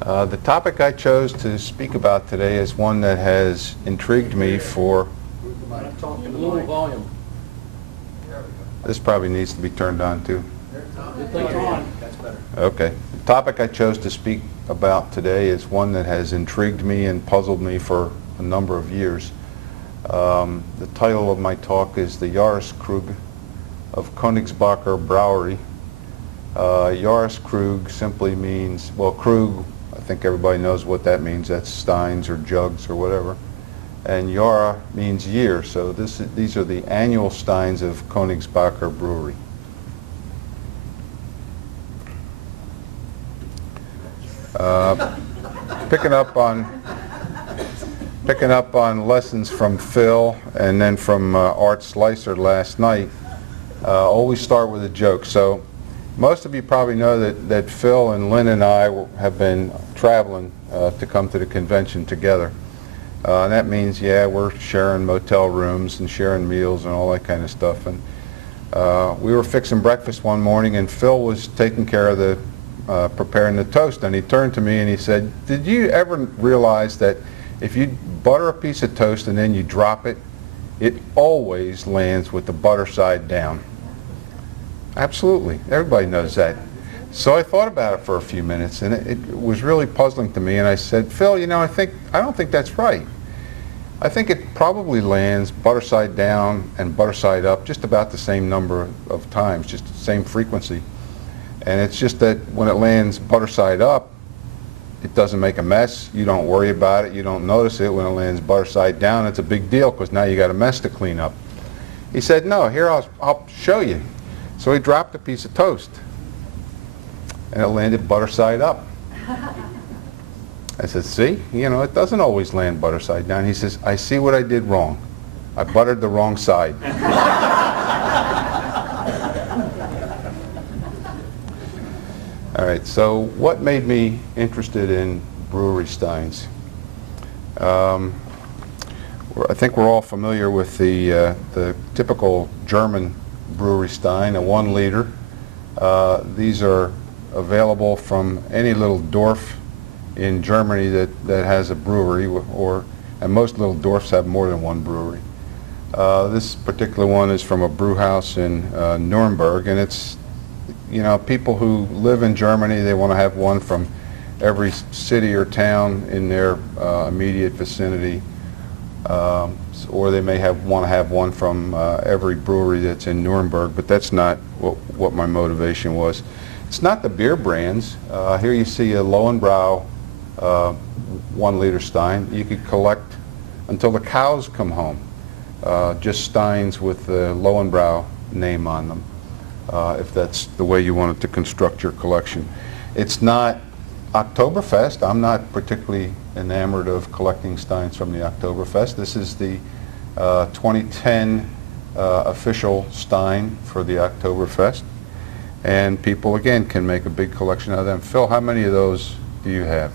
The topic I chose to speak about today is one that has intrigued me for... Low volume. This probably needs to be turned on too. It's on. That's better. Okay. The topic I chose to speak about today is one that has intrigued me and puzzled me for a number of years. The title of my talk is the Jahreskruge of Koenigsbacher Brauerei. Jahreskruge simply means, well, Krug, I think everybody knows what that means. That's steins or jugs or whatever. And Jahr means year, so these are the annual steins of Koenigsbacher Brewery. Picking up on lessons from Phil and then from Art Slicer last night, always start with a joke. So most of you probably know that Phil and Lynn and I have been traveling to come to the convention together. And that means, yeah, we're sharing motel rooms and sharing meals and all that kind of stuff. And we were fixing breakfast one morning, and Phil was taking care of the preparing the toast. And he turned to me and he said, "Did you ever realize that if you butter a piece of toast and then you drop it, it always lands with the butter side down?" Absolutely. Everybody knows that. So I thought about it for a few minutes, and it was really puzzling to me. And I said, "Phil, you know, I don't think that's right. I think it probably lands butter side down and butter side up just about the same number of times, just the same frequency. And it's just that when it lands butter side up, it doesn't make a mess. You don't worry about it. You don't notice it. When it lands butter side down, it's a big deal because now you got a mess to clean up." He said, "No, here I'll show you." So he dropped a piece of toast, and it landed butter side up. I said, "See, you know, it doesn't always land butter side down." He says, "I see what I did wrong. I buttered the wrong side." All right, so what made me interested in brewery steins? I think we're all familiar with the typical German brewery stein, a 1 liter. These are available from any little dorf in Germany that has a brewery, and most little dorfs have more than one brewery. This particular one is from a brew house in Nuremberg, and it's, you know, people who live in Germany, they want to have one from every city or town in their immediate vicinity, or they may want to have one from every brewery that's in Nuremberg, but that's not what my motivation was. It's not the beer brands. Here you see a Lowenbrau 1 liter stein. You could collect until the cows come home, just steins with the Lowenbrau name on them, if that's the way you wanted to construct your collection. It's not Oktoberfest. I'm not particularly enamored of collecting steins from the Oktoberfest. This is the 2010 official stein for the Oktoberfest, and people again can make a big collection of them. Phil, how many of those do you have?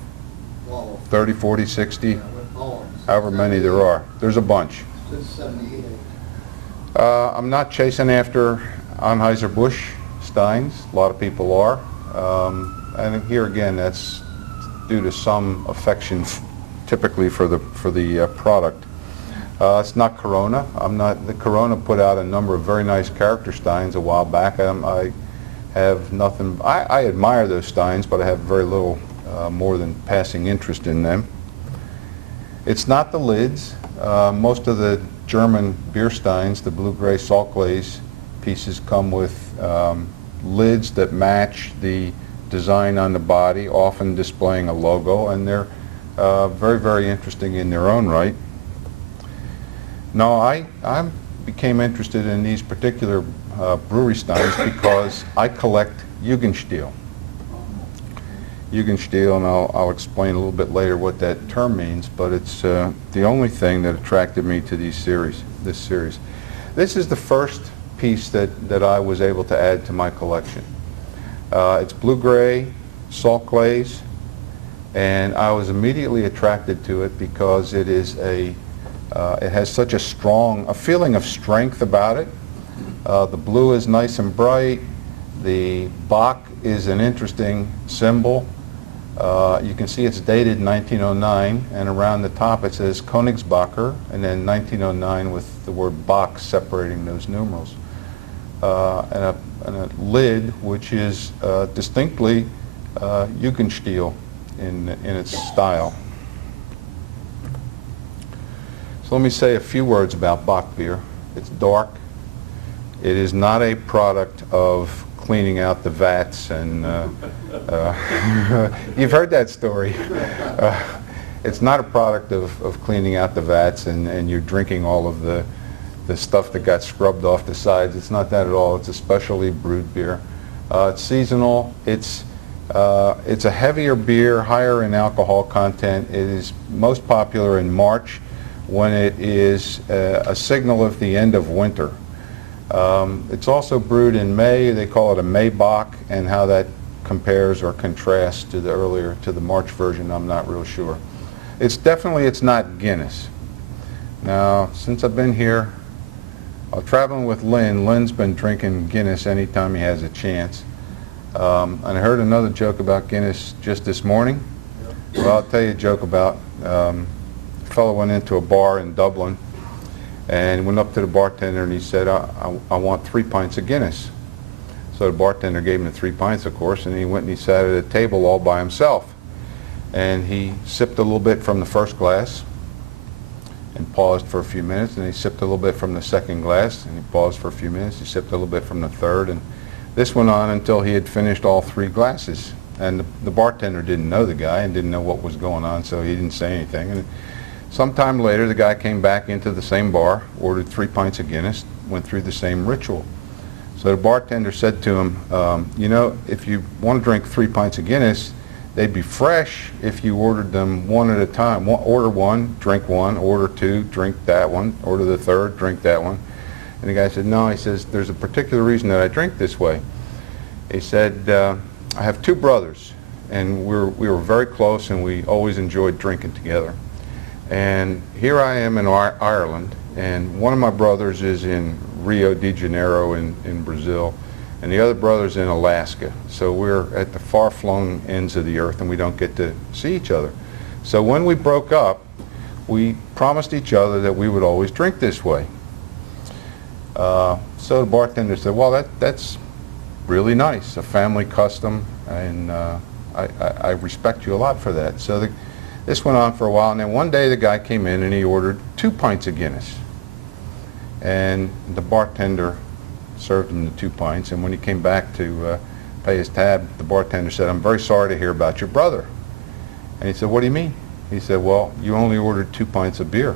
30, 40, 60? However many there are. There's a bunch. I'm not chasing after Anheuser-Busch steins. A lot of people are. And here again, that's due to some affection typically for the product. It's not Corona. The Corona put out a number of very nice character steins a while back. I have nothing. I admire those steins, but I have very little more than passing interest in them. It's not the lids. Most of the German beer steins, the blue-gray salt glaze pieces, come with lids that match the design on the body, often displaying a logo, and they're very, very interesting in their own right. No, I became interested in these particular brewery steins because I collect Jugendstil. Jugendstil, and I'll explain a little bit later what that term means, but it's the only thing that attracted me to this series. This is the first piece that I was able to add to my collection. It's blue-gray salt glaze, and I was immediately attracted to it because it has such a strong feeling of strength about it. The blue is nice and bright. The Bach is an interesting symbol. You can see it's dated 1909, and around the top it says Koenigsbacher, and then 1909 with the word Bach separating those numerals. And a lid which is distinctly Jugendstil in its style. So let me say a few words about Bock beer. It's dark. It is not a product of cleaning out the vats, and you've heard that story. It's not a product of cleaning out the vats and you're drinking all of the stuff that got scrubbed off the sides. It's not that at all. It's a specially brewed beer. It's seasonal. It's a heavier beer, higher in alcohol content. It is most popular in March when it is a signal of the end of winter. It's also brewed in May. They call it a May Bock, and how that compares or contrasts to the March version, I'm not real sure. It's not Guinness. Now, since I've been here, traveling with Lynn. Lynn's been drinking Guinness anytime he has a chance. And I heard another joke about Guinness just this morning. Well, I'll tell you a joke about a fellow went into a bar in Dublin and went up to the bartender and he said, I want 3 pints of Guinness. So the bartender gave him the 3 pints, of course, and he went and he sat at a table all by himself. And he sipped a little bit from the first glass and paused for a few minutes, and he sipped a little bit from the second glass, and he paused for a few minutes. He sipped a little bit from the third, and this went on until he had finished all 3 glasses. And the bartender didn't know the guy and didn't know what was going on, so he didn't say anything. And sometime later, the guy came back into the same bar, ordered 3 pints of Guinness, went through the same ritual. So the bartender said to him, you know, if you want to drink 3 pints of Guinness, they'd be fresh if you ordered them one at a time. Order one, drink one, order two, drink that one, order the third, drink that one. And the guy said, no, he says, there's a particular reason that I drink this way. He said, I have 2 brothers, and we were very close, and we always enjoyed drinking together. And here I am in Ireland, and one of my brothers is in Rio de Janeiro in Brazil, and the other brother's in Alaska. So we're at the far-flung ends of the earth, and we don't get to see each other. So when we broke up, we promised each other that we would always drink this way. So the bartender said, well, that's really nice, a family custom, and I respect you a lot for that. So this went on for a while, and then one day the guy came in and he ordered 2 pints of Guinness. And the bartender served him the 2 pints, and when he came back to pay his tab, the bartender said, I'm very sorry to hear about your brother. And he said, what do you mean? He said, well, you only ordered 2 pints of beer.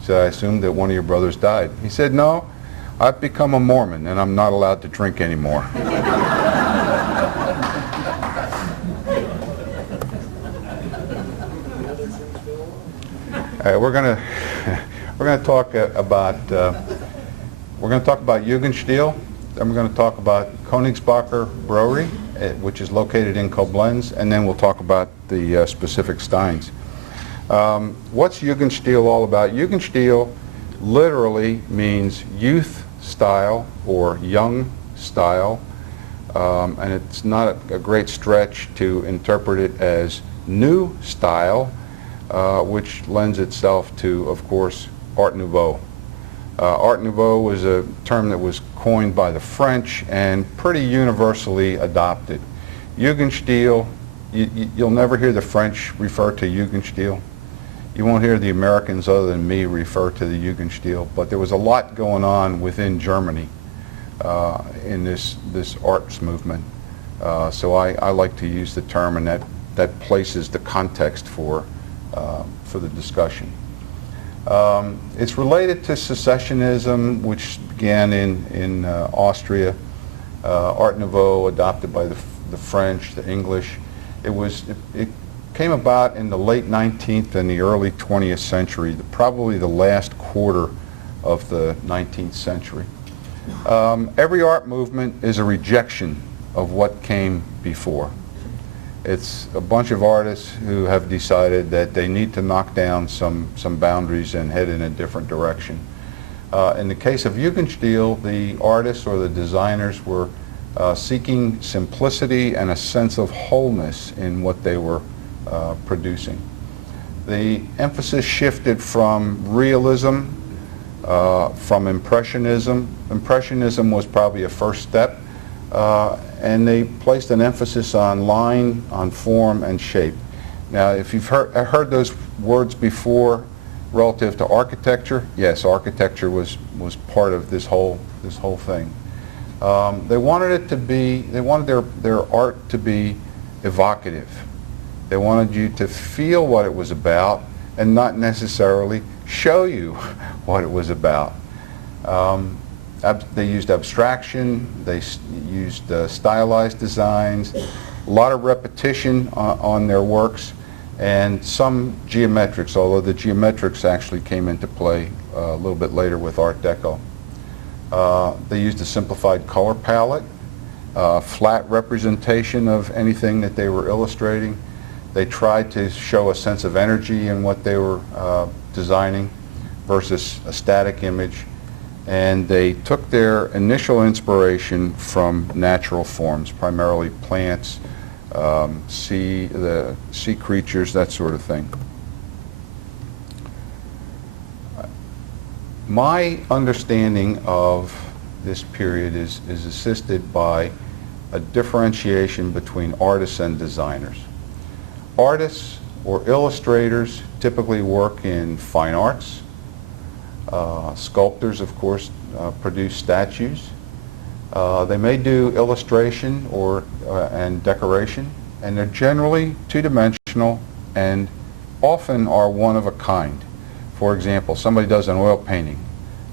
He said, I assumed that one of your brothers died. He said, no, I've become a Mormon, and I'm not allowed to drink anymore. We're going to talk about Jugendstil, then we're going to talk about Koenigsbacher Brauerei, which is located in Koblenz, and then we'll talk about the specific steins. What's Jugendstil all about? Jugendstil literally means youth style or young style, and it's not a great stretch to interpret it as new style, which lends itself to, of course, Art Nouveau. Art Nouveau was a term that was coined by the French and pretty universally adopted. Jugendstil, you'll never hear the French refer to Jugendstil. You won't hear the Americans other than me refer to the Jugendstil, but there was a lot going on within Germany in this arts movement. So I like to use the term, and that places the context for the discussion. It's related to secessionism, which began in Austria. Art Nouveau adopted by the French, the English. It came about in the late 19th and the early 20th century, probably the last quarter of the 19th century. Every art movement is a rejection of what came before. It's a bunch of artists who have decided that they need to knock down some boundaries and head in a different direction. In the case of Jugendstil, the artists or the designers were seeking simplicity and a sense of wholeness in what they were producing. The emphasis shifted from realism, from impressionism. Impressionism was probably a first step, and they placed an emphasis on line, on form, and shape. Now, if you've heard those words before relative to architecture, yes, architecture was part of this whole thing. They wanted their art to be evocative. They wanted you to feel what it was about and not necessarily show you what it was about. They used abstraction, they used stylized designs, a lot of repetition on their works, and some geometrics, although the geometrics actually came into play a little bit later with Art Deco. They used a simplified color palette, flat representation of anything that they were illustrating. They tried to show a sense of energy in what they were designing versus a static image. And they took their initial inspiration from natural forms, primarily plants, sea creatures, that sort of thing. My understanding of this period is assisted by a differentiation between artists and designers. Artists or illustrators typically work in fine arts. Sculptors, of course, produce statues. They may do illustration and decoration, and they're generally two-dimensional and often are one of a kind. For example, somebody does an oil painting.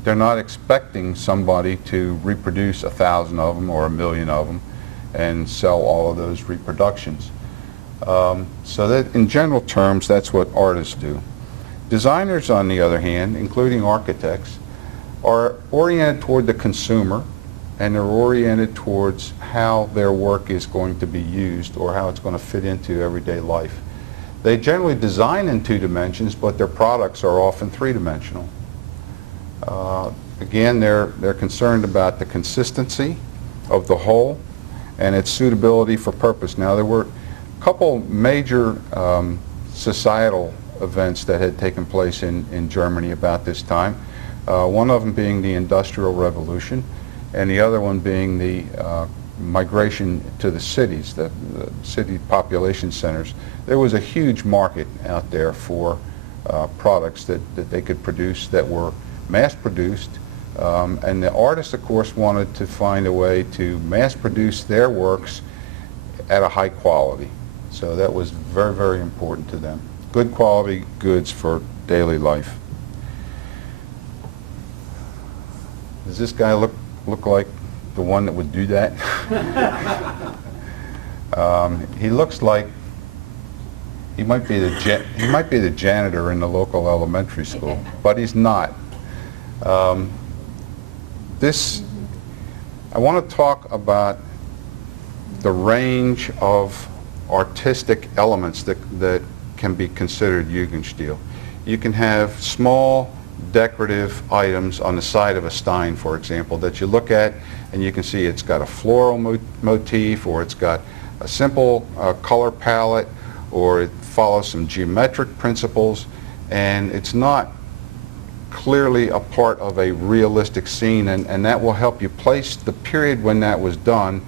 They're not expecting somebody to reproduce 1,000 of them or 1,000,000 of them and sell all of those reproductions. So that, in general terms, that's what artists do. Designers, on the other hand, including architects, are oriented toward the consumer, and they're oriented towards how their work is going to be used or how it's going to fit into everyday life. They generally design in 2 dimensions, but their products are often 3-dimensional. Again, they're concerned about the consistency of the whole and its suitability for purpose. Now, there were a couple major societal events that had taken place in Germany about this time. One of them being the Industrial Revolution, and the other one being the migration to the cities, the city population centers. There was a huge market out there for products that they could produce that were mass-produced, and the artists, of course, wanted to find a way to mass-produce their works at a high quality. So that was very, very important to them. Good quality goods for daily life. Does this guy look like the one that would do that? He looks like he might be the janitor in the local elementary school, but he's not. I want to talk about the range of artistic elements that can be considered Jugendstil. You can have small decorative items on the side of a stein, for example, that you look at and you can see it's got a floral motif, or it's got a simple color palette, or it follows some geometric principles, and it's not clearly a part of a realistic scene, and that will help you place the period when that was done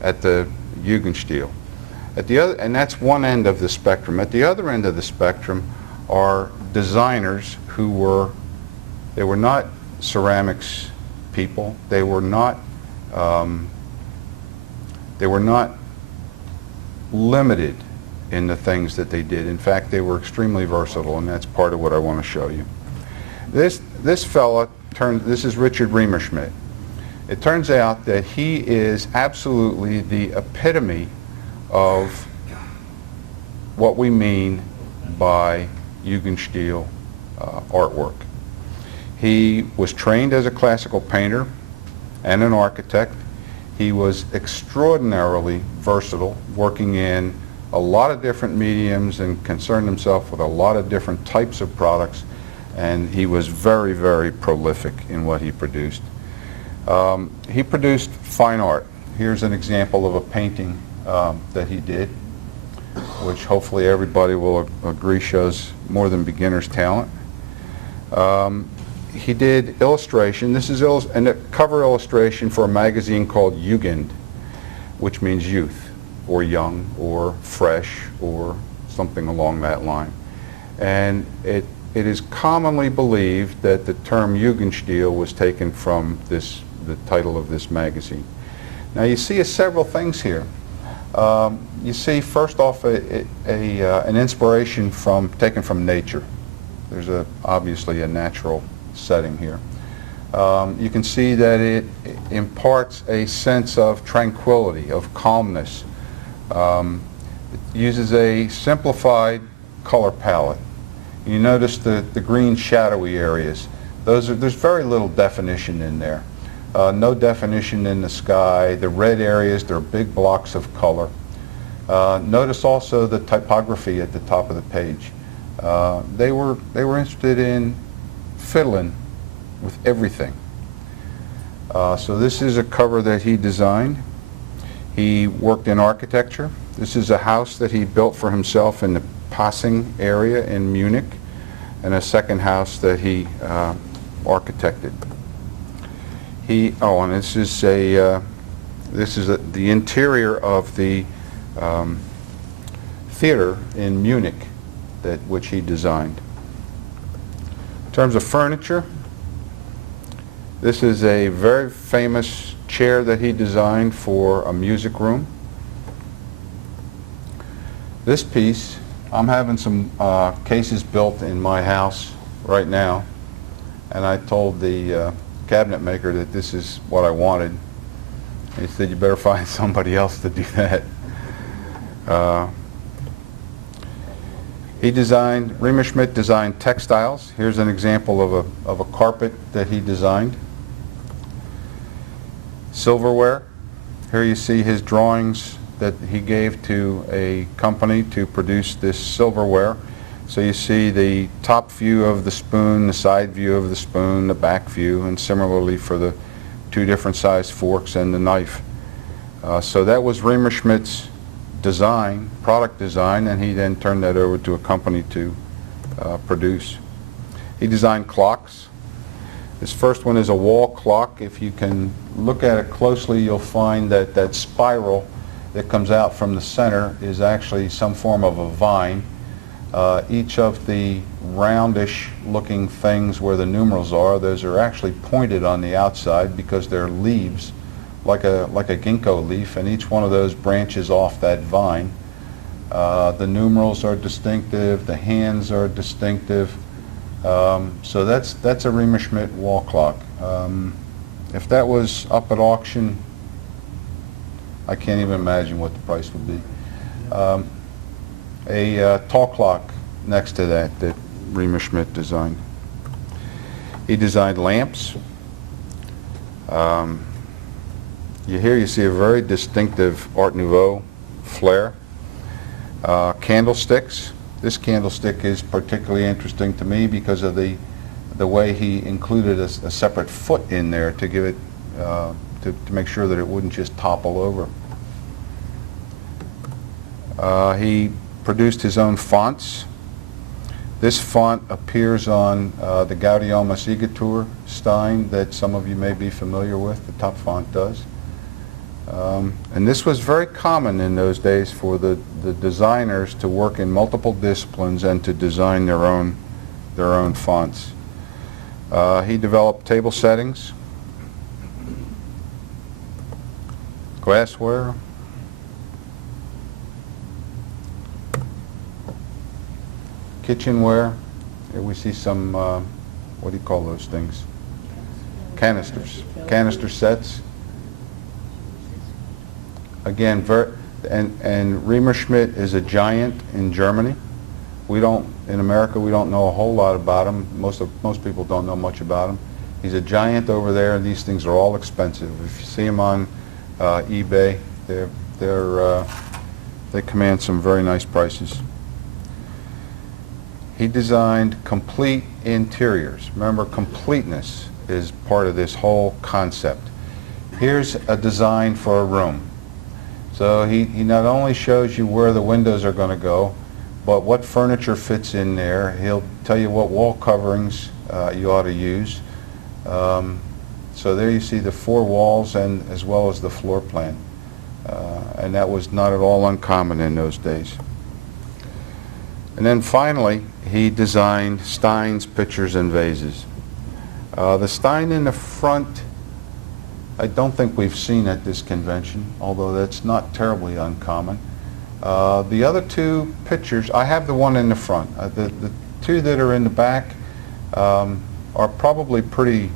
at the Jugendstil. And that's one end of the spectrum. At the other end of the spectrum are designers who were not ceramics people. They were not limited in the things that they did. In fact, they were extremely versatile, and that's part of what I want to show you. This fella, this is Richard Riemerschmidt. It turns out that he is absolutely the epitome of what we mean by Jugendstil artwork. He was trained as a classical painter and an architect. He was extraordinarily versatile, working in a lot of different mediums and concerned himself with a lot of different types of products, and he was very, very prolific in what he produced. He produced fine art. Here's an example of a painting that he did. which hopefully everybody will agree shows more than beginner's talent. He did illustration. This is a cover illustration for a magazine called Jugend, which means youth, or young, or fresh, or something along that line. And it is commonly believed that the term Jugendstil was taken from the title of this magazine. Now you see several things here. You see first off an inspiration taken from nature. There's obviously a natural setting here. You can see that it imparts a sense of tranquility, of calmness. It uses a simplified color palette. You notice the green shadowy areas. There's very little definition in there. No definition in the sky. The red areas, they're big blocks of color. Notice also the typography at the top of the page. They were interested in fiddling with everything. So this is a cover that he designed. He worked in architecture. This is a house that he built for himself in the Passing area in Munich, and a second house that he architected. And this is the interior of the theater in Munich, which he designed. In terms of furniture, this is a very famous chair that he designed for a music room. This piece, I'm having some cases built in my house right now, and I told the cabinet maker that this is what I wanted. He said, you better find somebody else to do that. Riemerschmidt designed textiles. Here's an example of a carpet that he designed. Silverware. Here you see his drawings that he gave to a company to produce this silverware. So you see the top view of the spoon, the side view of the spoon, the back view, and similarly for the two different sized forks and the knife. So that was Riemerschmidt's design, product design, and he then turned that over to a company to produce. He designed clocks. This first one is a wall clock. If you can look at it closely, you'll find that that spiral that comes out from the center is actually some form of a vine. Each of the roundish looking things where the numerals are, those are actually pointed on the outside because they're leaves, like a ginkgo leaf, and each one of those branches off that vine. The numerals are distinctive, the hands are distinctive. So that's a Riemerschmidt wall clock. If that was up at auction, I can't even imagine what the price would be. A tall clock next to that Riemerschmidt designed. He designed lamps. Here you see a very distinctive Art Nouveau flare. Candlesticks. This candlestick is particularly interesting to me because of the way he included a separate foot in there to give it to make sure that it wouldn't just topple over. He produced his own fonts. This font appears on the Gaudium Sigitur Stein that some of you may be familiar with. The top font does. And this was very common in those days for the designers to work in multiple disciplines and to design their own fonts. He developed table settings, glassware, kitchenware. Here we see some, what do you call those things? Canisters. Canister sets. Again, and Riemerschmidt is a giant in Germany. In America, we don't know a whole lot about him. Most people don't know much about him. He's a giant over there, and these things are all expensive. If you see them on eBay, they command some very nice prices. He designed complete interiors. Remember, completeness is part of this whole concept. Here's a design for a room. So he not only shows you where the windows are going to go, but what furniture fits in there. He'll tell you what wall coverings you ought to use. So there you see the 4 walls and as well as the floor plan. And that was not at all uncommon in those days. And then finally, he designed steins, pitchers, and vases. The stein in the front, I don't think we've seen at this convention, although that's not terribly uncommon. The other 2 pitchers, I have the one in the front. The 2 that are in the back are probably pretty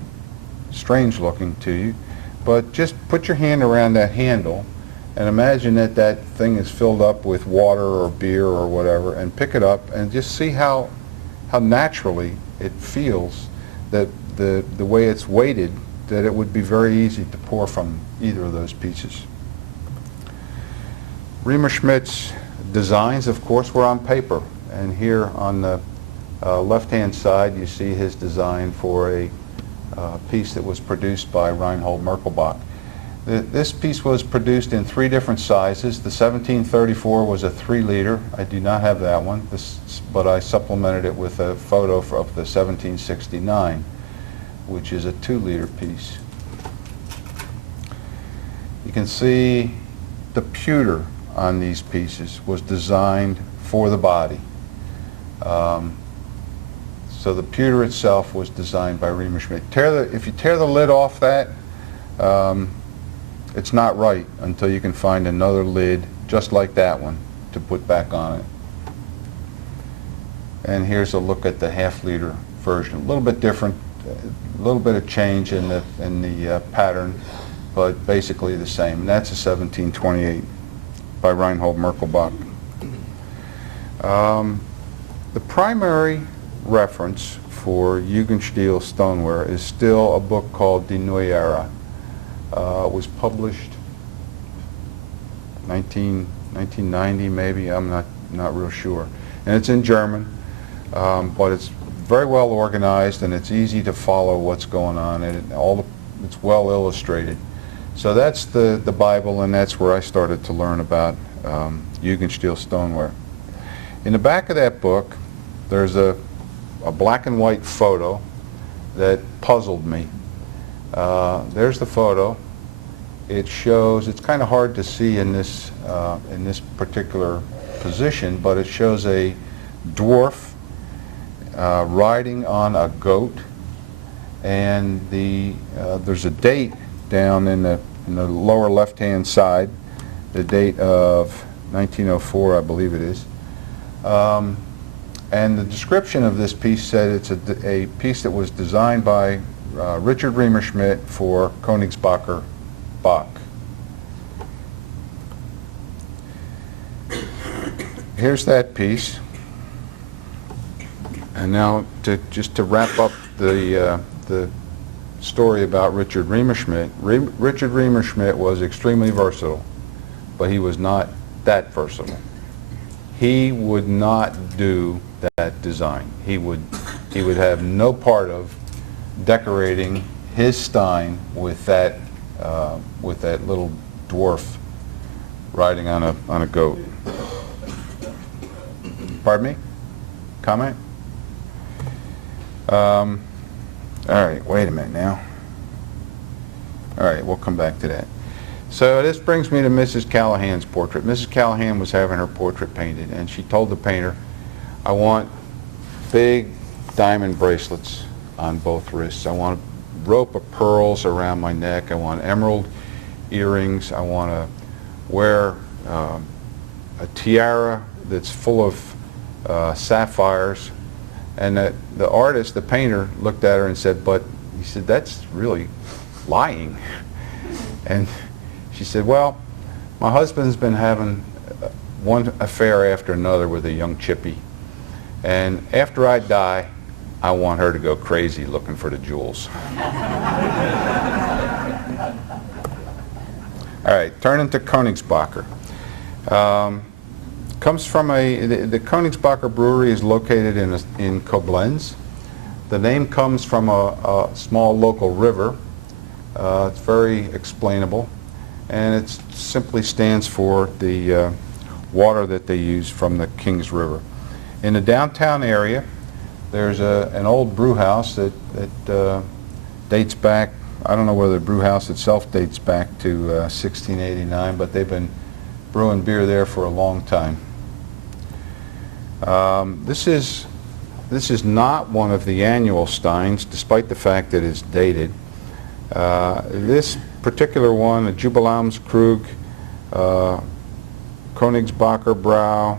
strange looking to you, but just put your hand around that handle and imagine that that thing is filled up with water or beer or whatever, and pick it up and just see how naturally it feels, that the way it's weighted, that it would be very easy to pour from either of those pieces. Riemerschmidt's designs, of course, were on paper, and here on the left-hand side you see his design for a piece that was produced by Reinhold Merkelbach. This piece was produced in 3 different sizes. The 1734 was a 3-liter. I do not have that one, but I supplemented it with a photo of the 1769, which is a 2-liter piece. You can see the pewter on these pieces was designed for the body. So the pewter itself was designed by Riemerschmidt. If you tear the lid off that, it's not right until you can find another lid just like that one to put back on it. And here's a look at the half-liter version. A little bit different, a little bit of change in the pattern, but basically the same. And that's a 1728 by Reinhold Merkelbach. The primary reference for Jugendstil stoneware is still a book called Die Neue Ära. It was published 1990 maybe, I'm not real sure. And it's in German, but it's very well organized and it's easy to follow what's going on, and it's well illustrated. So that's the Bible, and that's where I started to learn about Jugendstil stoneware. In the back of that book, there's a black and white photo that puzzled me. There's the photo. It shows, it's kind of hard to see in this particular position, but it shows a dwarf riding on a goat, and there's a date down in the lower left-hand side, the date of 1904, I believe it is. And the description of this piece said it's a piece that was designed by Richard Riemerschmidt for Koenigsbacher Bock. Here's that piece. And now, just to wrap up the story about Richard Riemerschmidt, Richard Riemerschmidt was extremely versatile, but he was not that versatile. He would not do that design. He would have no part of decorating his stein with that little dwarf riding on a goat. Pardon me? Comment? All right, wait a minute now. All right, we'll come back to that. So this brings me to Mrs. Callahan's portrait. Mrs. Callahan was having her portrait painted, and she told the painter, I want big diamond bracelets on both wrists. I want a rope of pearls around my neck. I want emerald earrings. I want to wear a tiara that's full of sapphires. And the artist, the painter, looked at her and said, but, he said, that's really lying. And she said, well, my husband's been having one affair after another with a young chippy. And after I die, I want her to go crazy looking for the jewels. All right, turning to Koenigsbacher. Comes from the Koenigsbacher Brewery is located in Koblenz. The name comes from a small local river. It's very explainable. and it simply stands for the water that they use from the Kings River. In the downtown area, there's an old brew house that dates back, I don't know whether the brew house itself dates back to 1689, but they've been brewing beer there for a long time. This is not one of the annual steins, despite the fact that it's dated. This particular one, a Jahreskruge Koenigsbacher Brauerei,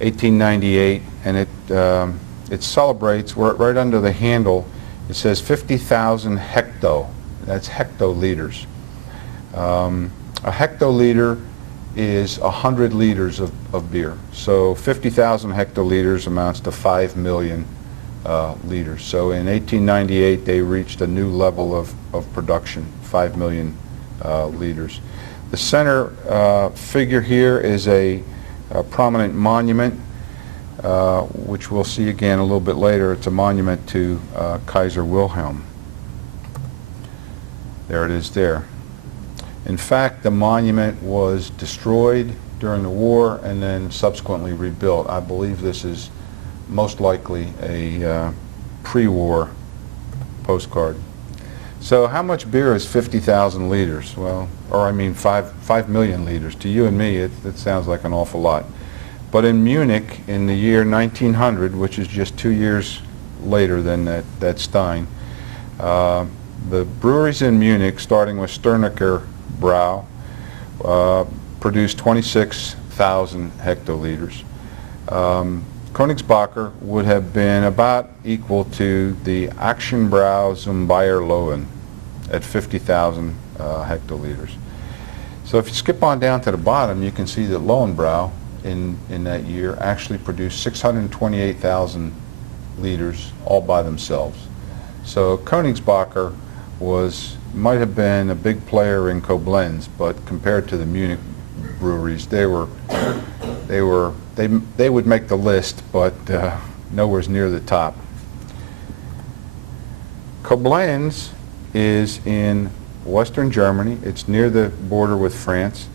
1898, and it celebrates, right under the handle, it says 50,000 hecto. That's hectoliters. A hectoliter is 100 liters of beer. So 50,000 hectoliters amounts to 5 million liters. So in 1898 they reached a new level of production, 5 million liters. The center figure here is a prominent monument, which we'll see again a little bit later. It's a monument to Kaiser Wilhelm. There it is there. In fact, the monument was destroyed during the war and then subsequently rebuilt. I believe this is most likely a pre-war postcard. So how much beer is 50,000 liters? Well, or I mean 5 million liters. To you and me, it sounds like an awful lot. But in Munich, in the year 1900, which is just 2 years later than that Stein, the breweries in Munich, starting with Sternecker Brau, produced 26,000 hectoliters. Koenigsbacher would have been about equal to the Actionbrau zum Bayerlohen at 50,000 hectoliters. So if you skip on down to the bottom, you can see that Lohenbrau in that year actually produced 628,000 liters all by themselves. So Koenigsbacher might have been a big player in Koblenz, but compared to the Munich breweries, they would make the list, but nowhere near the top. Koblenz is in western Germany. It's near the border with France.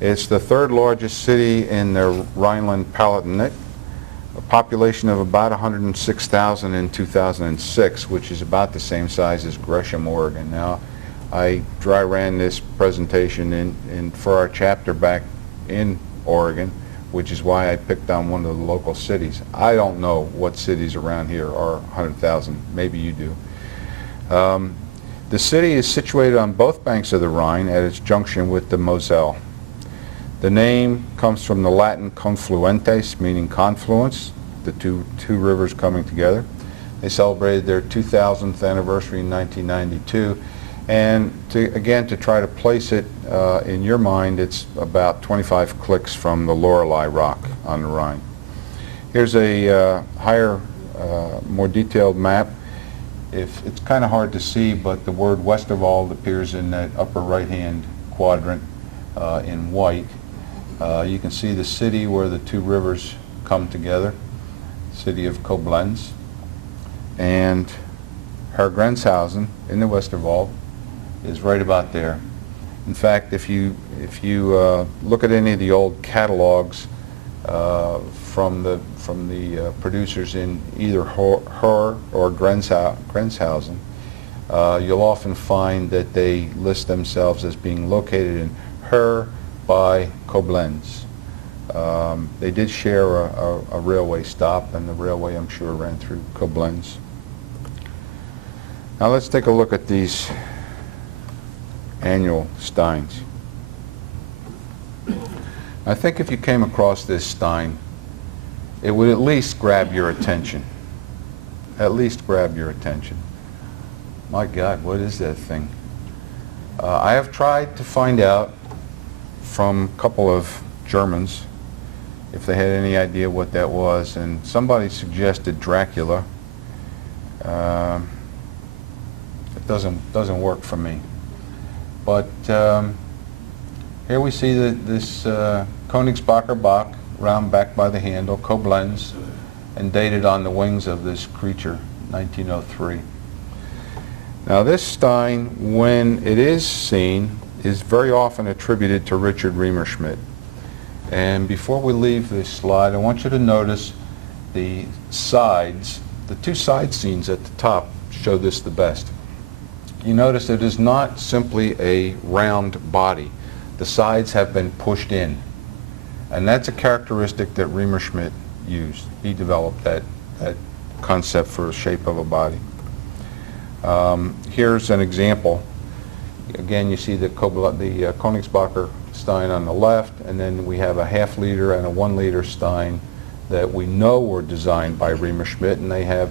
It's the third largest city in the Rhineland-Palatinate, a population of about 106,000 in 2006, which is about the same size as Gresham, Oregon. Now, I dry ran this presentation for our chapter back in Oregon, which is why I picked on one of the local cities. I don't know what cities around here are 100,000. Maybe you do. The city is situated on both banks of the Rhine at its junction with the Moselle. The name comes from the Latin confluentes, meaning confluence, the two rivers coming together. They celebrated their 2000th anniversary in 1992. And to try to place it in your mind, it's about 25 clicks from the Lorelei Rock on the Rhine. Here's a higher, more detailed map. It's kind of hard to see, but the word Westerwald appears in that upper right-hand quadrant in white. You can see the city where the two rivers come together, city of Koblenz, and Herr Grenzhausen in the Westerwald is right about there. In fact, if you look at any of the old catalogs from the producers in either Herr or Grenzhausen, you'll often find that they list themselves as being located in Herr by Koblenz. They did share a railway stop, and the railway, I'm sure, ran through Koblenz. Now let's take a look at these annual steins. I think if you came across this stein, it would at least grab your attention. At least grab your attention. My God, what is that thing? I have tried to find out from a couple of Germans if they had any idea what that was, and somebody suggested Dracula. It doesn't work for me. But here we see this Koenigsbacher Bock, round back by the handle, Koblenz, and dated on the wings of this creature, 1903. Now this stein, when it is seen, is very often attributed to Richard Riemerschmidt. And before we leave this slide, I want you to notice the sides. The two side scenes at the top show this the best. You notice it is not simply a round body. The sides have been pushed in. And that's a characteristic that Riemerschmidt used. He developed that concept for the shape of a body. Here's an example. Again, you see the Koenigsbacher Stein on the left, and then we have a half-liter and a 1-liter Stein that we know were designed by Riemerschmidt, and they have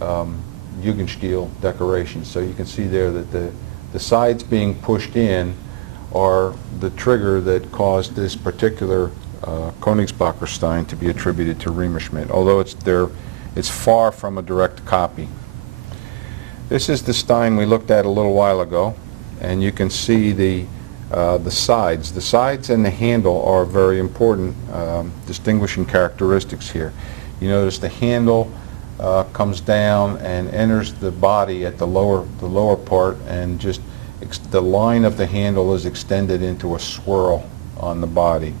Jugendstil decorations. So you can see there that the sides being pushed in are the trigger that caused this particular Koenigsbacher Stein to be attributed to Riemerschmidt, although it's far from a direct copy. This is the Stein we looked at a little while ago, and you can see the sides. The sides and the handle are very important distinguishing characteristics here. You notice the handle comes down and enters the body at the lower part, and just the line of the handle is extended into a swirl on the body.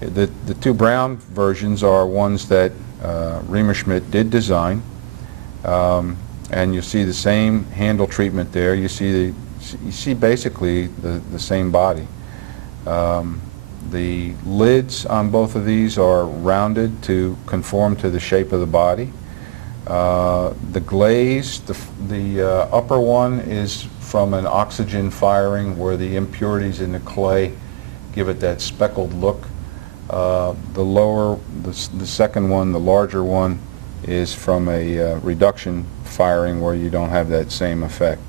The two brown versions are ones that Riemerschmidt did design, and you see the same handle treatment there. You see basically the same body. The lids on both of these are rounded to conform to the shape of the body. The glaze, the upper one is from an oxygen firing where the impurities in the clay give it that speckled look. The second one, the larger one, is from a reduction firing where you don't have that same effect.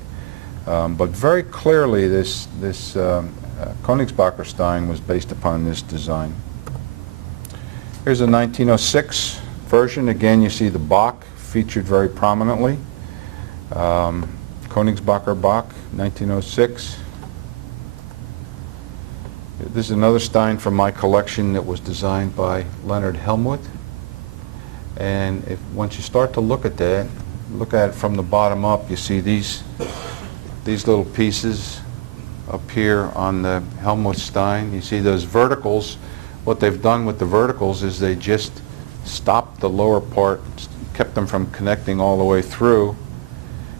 But very clearly this Koenigsbacher Stein was based upon this design. Here's a 1906 version. Again, you see the Bach featured very prominently. Koenigsbacher Bach, 1906. This is another Stein from my collection that was designed by Leonard Helmuth. And once you start to look at that, look at it from the bottom up, you see these little pieces up here on the Helmuth Stein. You see those verticals. What they've done with the verticals is they just stopped the lower part, kept them from connecting all the way through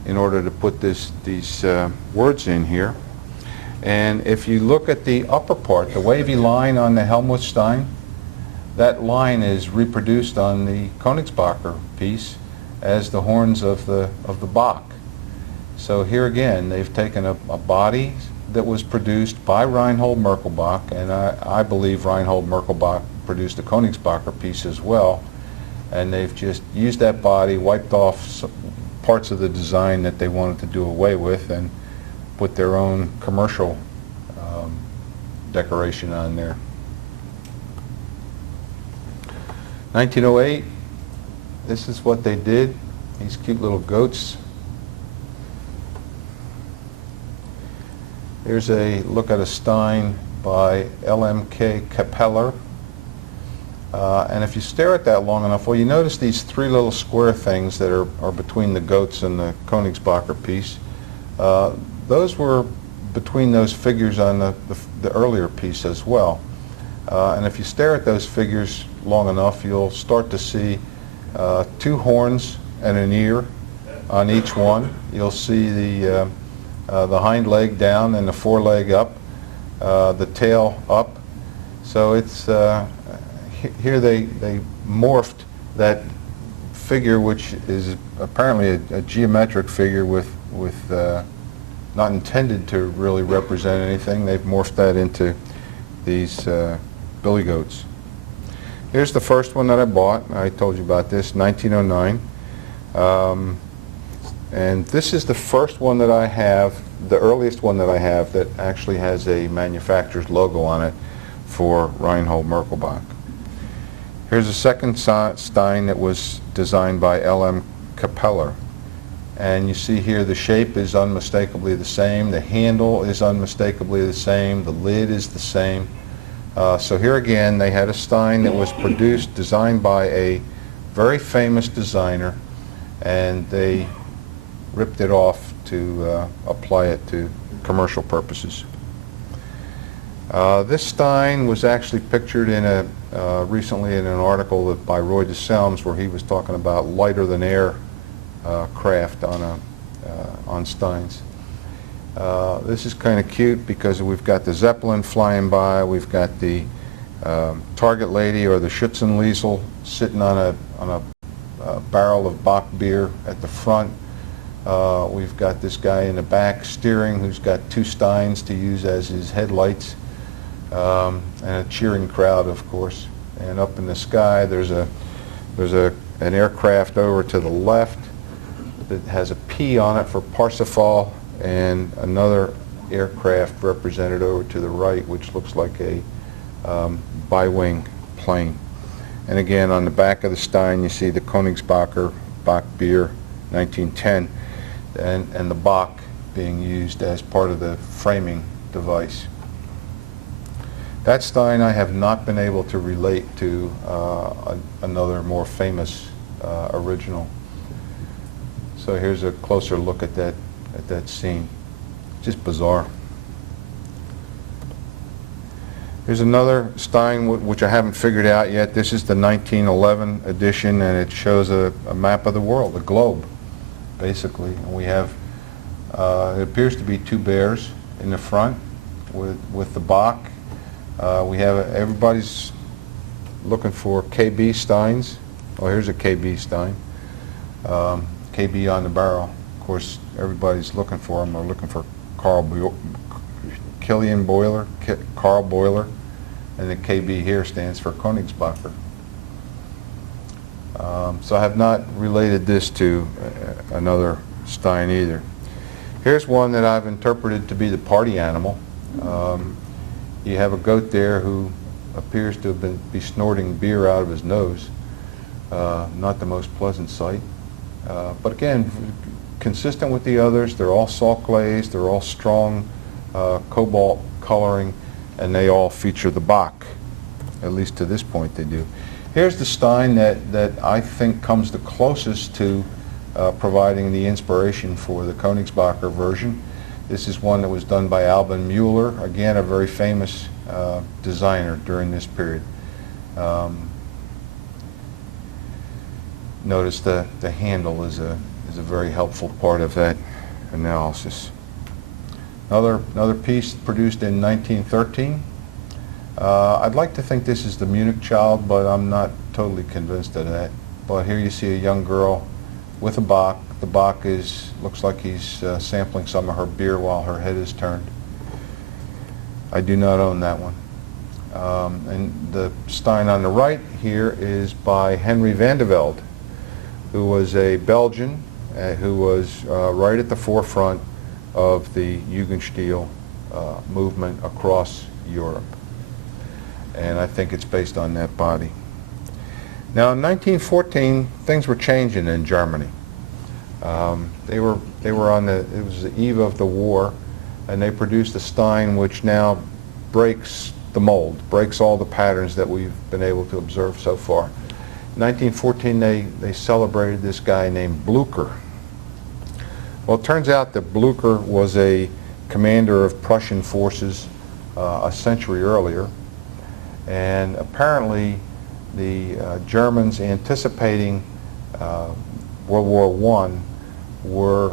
in order to put these words in here. And if you look at the upper part, the wavy line on the Helmuth Stein, that line is reproduced on the Koenigsbacher piece as the horns of the Bach. So here again, they've taken a body that was produced by Reinhold Merkelbach, and I believe Reinhold Merkelbach produced the Koenigsbacher piece as well, and they've just used that body, wiped off parts of the design that they wanted to do away with, and put their own commercial decoration on there. 1908, this is what they did. These cute little goats. Here's a look at a Stein by L.M.K. Kappeler. And if you stare at that long enough, well, you notice these three little square things that are between the goats and the Koenigsbacher piece. Those were between those figures on the earlier piece as well. And if you stare at those figures long enough, you'll start to see two horns and an ear on each one. You'll see the hind leg down and the foreleg up, the tail up. So it's here they morphed that figure, which is apparently a geometric figure with not intended to really represent anything. They've morphed that into these billy goats. Here's the first one that I bought. I told you about this, 1909. And this is the first one that I have, the earliest one that I have that actually has a manufacturer's logo on it for Reinhold Merkelbach. Here's a second Stein that was designed by L.M. Kappeler. And you see here the shape is unmistakably the same, the handle is unmistakably the same, the lid is the same. So here again they had a Stein that was designed by a very famous designer, and they ripped it off to apply it to commercial purposes. This stein was actually pictured in recently in an article by Roy de Selms, where he was talking about lighter than air craft on steins. This is kind of cute because we've got the Zeppelin flying by, we've got the Target Lady or the Schützenliesel sitting on a barrel of Bock beer at the front. We've got this guy in the back steering who's got two steins to use as his headlights, and a cheering crowd, of course. And up in the sky there's an aircraft over to the left that has a P on it for Parsifal, and another aircraft represented over to the right, which looks like a bi-wing plane. And again, on the back of the stein you see the Koenigsbacher Bock beer 1910, and the Bock being used as part of the framing device. That stein I have not been able to relate to another more famous original. So here's a closer look at that scene. Just bizarre. Here's another stein which I haven't figured out yet. This is the 1911 edition, and it shows a map of the world, a globe, basically. And we have, it appears to be two bears in the front with the Bock. We have, everybody's looking for KB steins. Oh, here's a KB stein. KB on the barrel. Of course, everybody's looking for them. They're looking for Carl Boiler, and the KB here stands for Koenigsbacher. So I have not related this to another stein either. Here's one that I've interpreted to be the party animal. You have a goat there who appears to be snorting beer out of his nose. Not the most pleasant sight. But again, consistent with the others. They're all salt glazed, they're all strong cobalt coloring, and they all feature the Bock. At least to this point they do. Here's the stein that I think comes the closest to providing the inspiration for the Koenigsbacher version. This is one that was done by Albin Müller, again a very famous designer during this period. Notice the handle is a very helpful part of that analysis. Another piece produced in 1913. I'd like to think this is the Munich Child, but I'm not totally convinced of that. But here you see a young girl with a Bock. The Bock looks like he's sampling some of her beer while her head is turned. I do not own that one. And the stein on the right here is by Henry van de Velde, who was a Belgian who was right at the forefront of the Jugendstil movement across Europe. And I think it's based on that body. Now in 1914 things were changing in Germany. They were on it was the eve of the war, and they produced a stein which now breaks the mold, breaks all the patterns that we've been able to observe so far. In 1914 they celebrated this guy named Blücher. Well, it turns out that Blücher was a commander of Prussian forces a century earlier, and apparently the Germans, anticipating World War I, were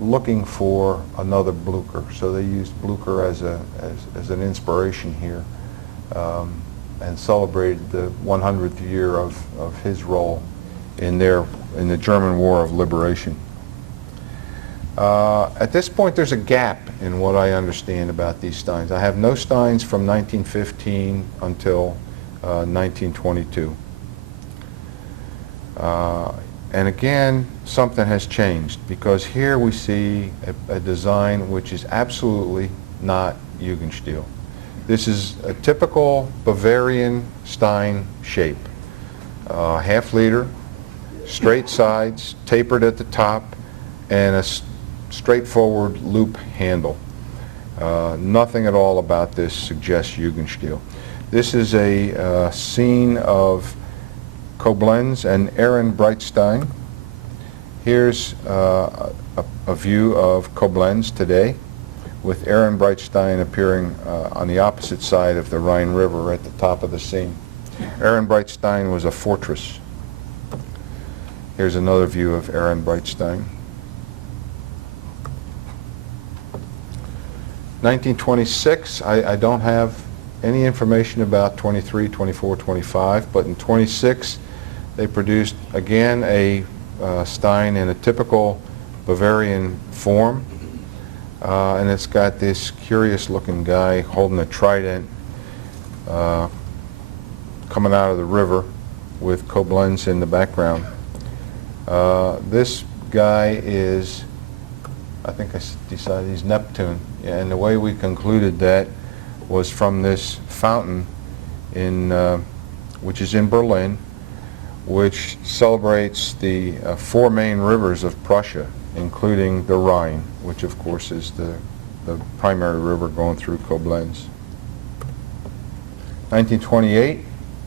looking for another Blücher. So they used Blücher as an inspiration here, and celebrated the 100th year of his role in the German War of Liberation. At this point there's a gap in what I understand about these steins. I have no steins from 1915 until 1922. And again, something has changed, because here we see a design which is absolutely not Jugendstil. This is a typical Bavarian stein shape. Half liter, straight sides, tapered at the top, and a straightforward loop handle. Nothing at all about this suggests Jugendstil. This is a scene of Koblenz and Ehrenbreitstein. Here's a view of Koblenz today, with Ehrenbreitstein appearing on the opposite side of the Rhine River at the top of the scene. Ehrenbreitstein was a fortress. Here's another view of Ehrenbreitstein. 1926, I don't have any information about 23, 24, 25, but in 26 they produced again a Stein in a typical Bavarian form, and it's got this curious looking guy holding a trident coming out of the river with Koblenz in the background. This guy is, I think I decided he's Neptune, and the way we concluded that was from this fountain in, which is in Berlin, which celebrates the four main rivers of Prussia, including the Rhine, which of course is the primary river going through Koblenz. 1928,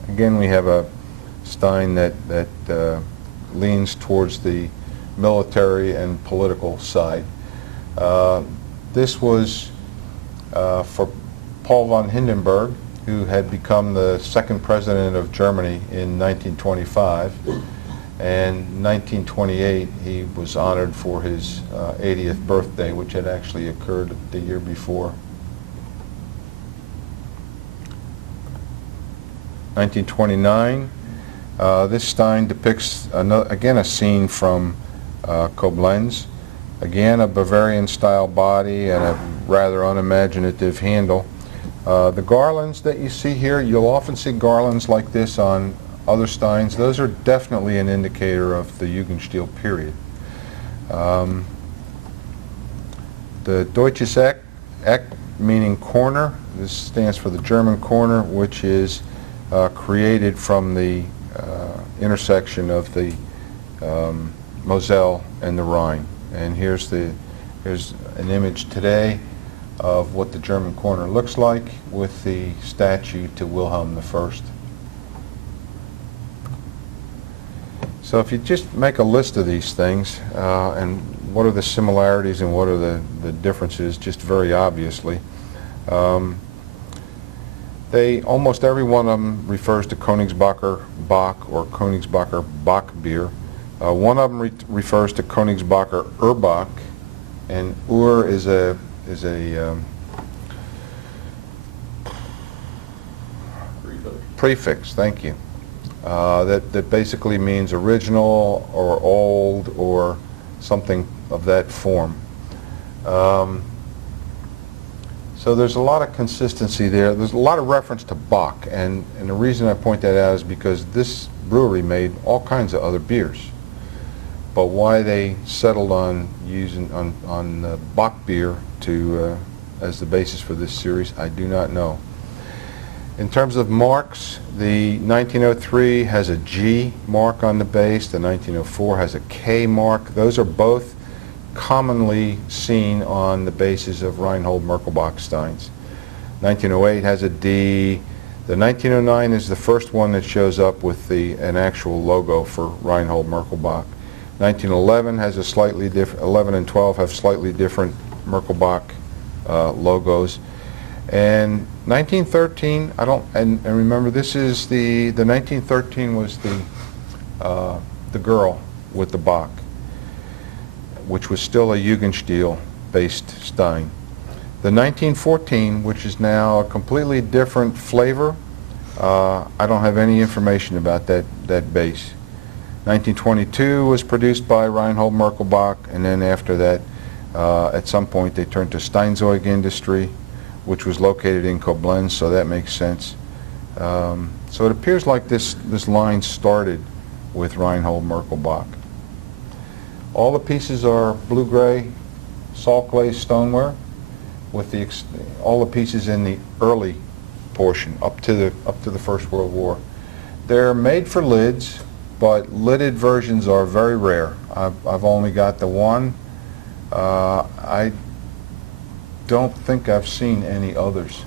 again we have a Stein that leans towards the military and political side. This was for Paul von Hindenburg, who had become the second president of Germany in 1925, and in 1928 he was honored for his 80th birthday, which had actually occurred the year before. 1929, this Stein depicts again a scene from Koblenz. Again, a Bavarian-style body and a rather unimaginative handle. The garlands that you see here, you'll often see garlands like this on other Steins. Those are definitely an indicator of the Jugendstil period. The Deutsches Eck, meaning corner, this stands for the German corner, which is created from the intersection of the Moselle and the Rhine. And here's an image today of what the German corner looks like with the statue to Wilhelm I. So if you just make a list of these things and what are the similarities and what are the differences, just very obviously, almost every one of them refers to Koenigsbacher Bock or Koenigsbacher Bock beer. One of them refers to Koenigsbacher Urbock, and Ur is a prefix. Thank you. That basically means original or old or something of that form. So there's a lot of consistency there. There's a lot of reference to Bock, and the reason I point that out is because this brewery made all kinds of other beers. But why they settled on using on Bock beer as the basis for this series, I do not know. In terms of marks, the 1903 has a G mark on the base. The 1904 has a K mark. Those are both commonly seen on the bases of Reinhold Merkelbach Steins. 1908 has a D. The 1909 is the first one that shows up with an actual logo for Reinhold Merkelbach. 1911 has a slightly different, 11 and 12 have slightly different Merkelbach logos. And 1913, and remember this is the 1913 was the girl with the Bach, which was still a Jugendstil-based Stein. The 1914, which is now a completely different flavor, I don't have any information about that base. 1922 was produced by Reinhold Merkelbach, and then after that, at some point they turned to Steinzeug Industry, which was located in Koblenz, so that makes sense. So it appears like this line started with Reinhold Merkelbach. All the pieces are blue-gray, salt-glazed stoneware, with all the pieces in the early portion, up to the First World War. They're made for lids, but lidded versions are very rare. I've only got the one. I don't think I've seen any others.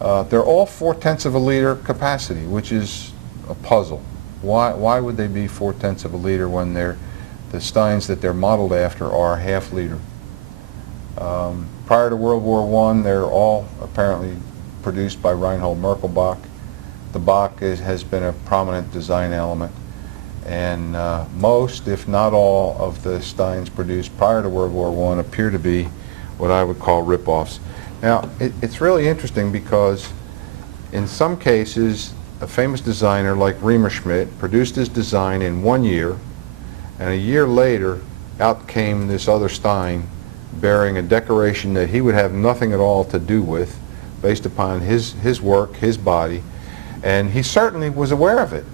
They're all 4/10 of a liter capacity, which is a puzzle. Why would they be 4/10 of a liter when they're the steins that they're modeled after are half liter. Prior to World War I, they're all apparently produced by Reinhold Merkelbach. The Bach has been a prominent design element, and most, if not all, of the steins produced prior to World War I appear to be what I would call rip-offs. Now, it's really interesting because in some cases, a famous designer like Riemerschmidt produced his design in 1 year, and a year later out came this other stein bearing a decoration that he would have nothing at all to do with, based upon his work, his body, and he certainly was aware of it.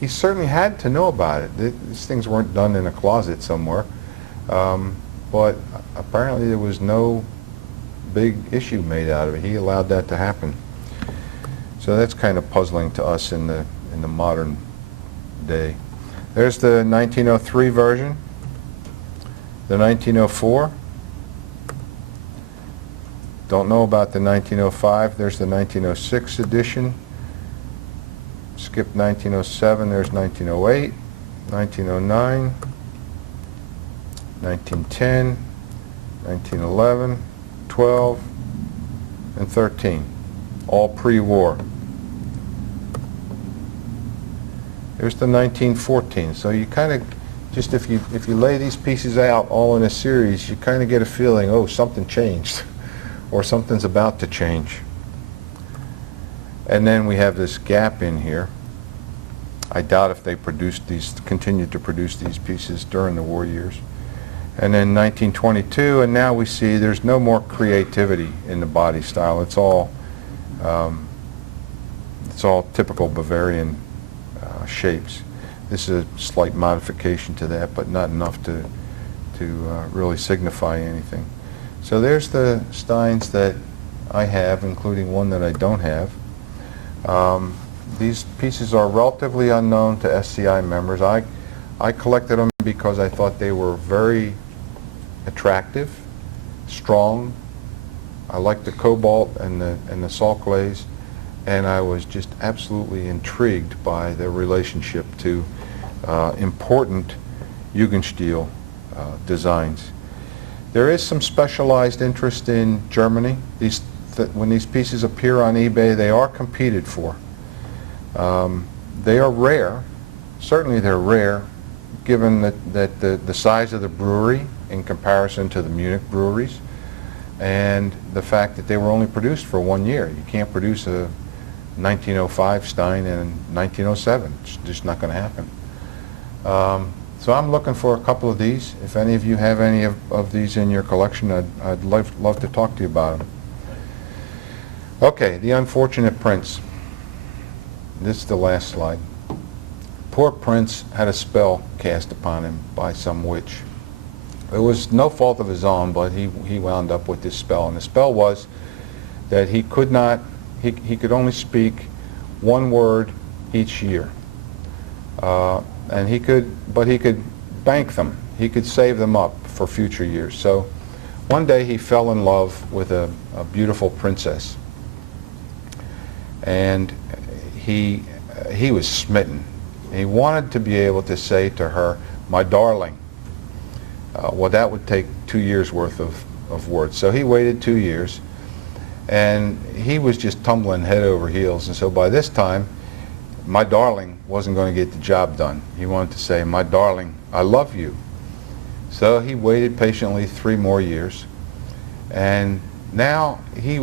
He certainly had to know about it. These things weren't done in a closet somewhere, but apparently there was no big issue made out of it. He allowed that to happen. So that's kind of puzzling to us in the modern day. There's the 1903 version, the 1904. Don't know about the 1905. There's the 1906 edition. Skip 1907. There's 1908, 1909, 1910, 1911, 12, and 13. All pre-war. There's the 1914. So you kind of just if you lay these pieces out all in a series, you kind of get a feeling, oh, something changed, or something's about to change. And then we have this gap in here. I doubt if they continued to produce these pieces during the war years. And then 1922, and now we see there's no more creativity in the body style. It's all typical Bavarian shapes. This is a slight modification to that, but not enough to really signify anything. So there's the steins that I have, including one that I don't have. These pieces are relatively unknown to SCI members. I collected them because I thought they were very attractive, strong. I liked the cobalt and the salt glaze, and I was just absolutely intrigued by their relationship to important Jugendstil designs. There is some specialized interest in Germany. When these pieces appear on eBay, they are competed for. They are rare. Certainly they're rare, given that the size of the brewery in comparison to the Munich breweries, and the fact that they were only produced for 1 year. You can't produce a 1905 stein in 1907. It's just not going to happen. So I'm looking for a couple of these. If any of you have any of these in your collection, I'd love to talk to you about them. Okay, the unfortunate prince. This is the last slide. Poor prince had a spell cast upon him by some witch. It was no fault of his own, but he wound up with this spell. And the spell was that he could only speak one word each year. And he could bank them. He could save them up for future years. So one day he fell in love with a beautiful princess. And he was smitten. He wanted to be able to say to her, "My darling." Well, that would take 2 years worth of words. So he waited 2 years, and he was just tumbling head over heels. And so by this time, "my darling" wasn't going to get the job done. He wanted to say, "My darling, I love you." So he waited patiently 3 more years, and now he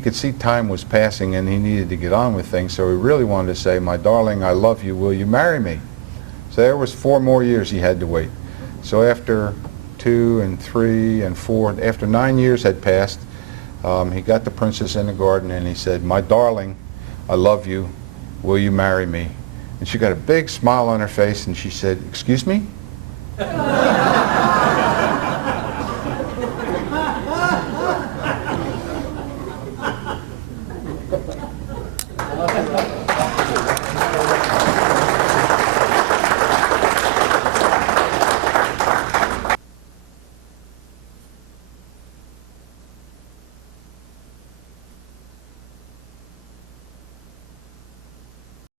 could see time was passing and he needed to get on with things, so he really wanted to say, "My darling, I love you, will you marry me?" So there was 4 more years he had to wait. So after 2 and 3 and 4, after 9 years had passed, he got the princess in the garden and he said, "My darling, I love you, will you marry me?" And she got a big smile on her face and she said, "Excuse me?"